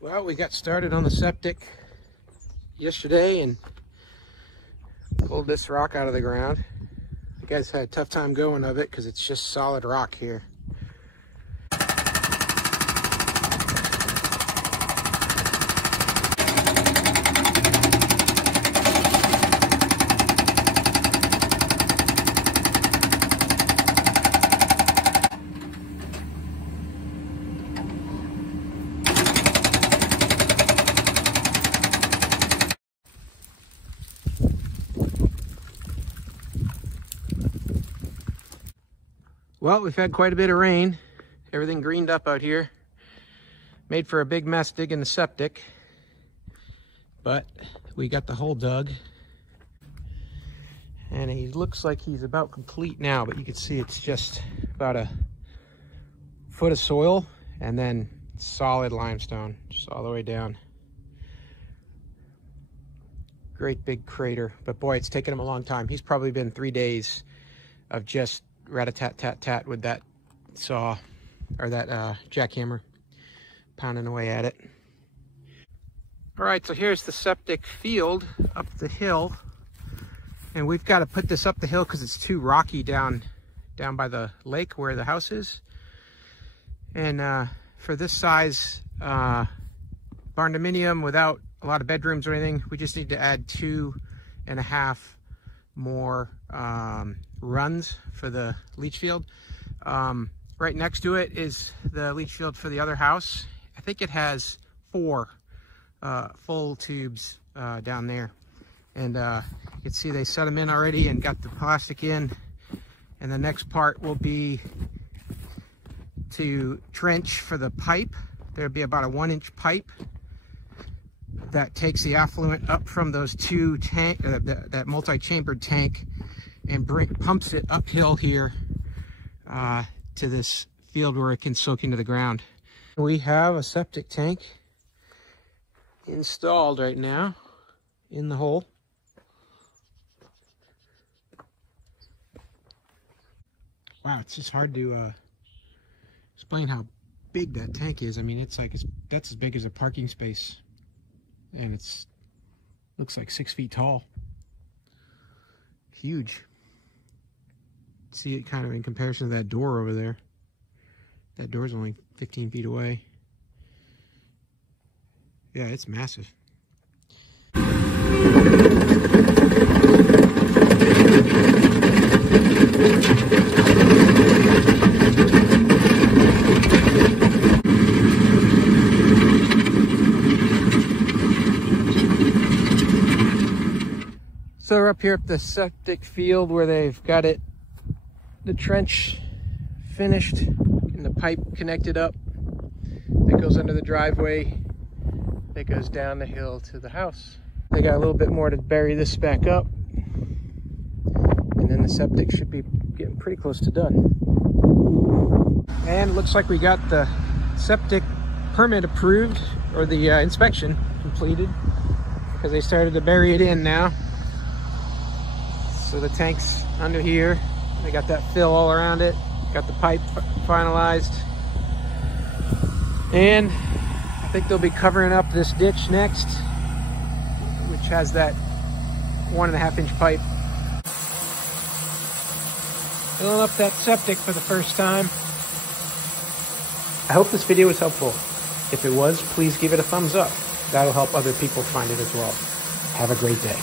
Well, we got started on the septic yesterday and pulled this rock out of the ground. You guys had a tough time going of it because it's just solid rock here. Well, we've had quite a bit of rain. Everything greened up out here. Made for a big mess digging the septic. But we got the hole dug. And he looks like he's about complete now, but you can see it's just about a foot of soil and then solid limestone just all the way down. Great big crater, but boy, it's taken him a long time. He's probably been 3 days of just rat-a-tat-tat-tat with that saw or that jackhammer, pounding away at it. All right, so here's the septic field up the hill, and we've got to put this up the hill because it's too rocky down by the lake where the house is. And for this size barndominium without a lot of bedrooms or anything, we just need to add 2.5 more runs for the leach field. Right next to it is the leach field for the other house. I think it has 4 full tubes down there, and you can see they set them in already and got the plastic in, and the next part will be to trench for the pipe. There'll be about a 1-inch pipe that takes the affluent up from those 2 tank, that multi-chambered tank, and pumps it uphill here to this field where it can soak into the ground. We have a septic tank installed right now in the hole. Wow, it's just hard to explain how big that tank is. I mean, that's as big as a parking space, and it's looks like 6 feet tall. Huge. See it kind of in comparison to that door over there. That door's only 15 feet away. Yeah, it's massive. So we're up here at the septic field where they've got the trench finished and the pipe connected up that goes under the driveway that goes down the hill to the house. They got a little bit more to bury this back up, and then the septic should be getting pretty close to done. And it looks like we got the septic permit approved, or the inspection completed, because they started to bury it in now. So the tank's under here. They got that fill all around it. Got the pipe finalized. And I think they'll be covering up this ditch next, which has that 1.5-inch pipe. Filling up that septic for the first time. I hope this video was helpful. If it was, please give it a thumbs up. That'll help other people find it as well. Have a great day.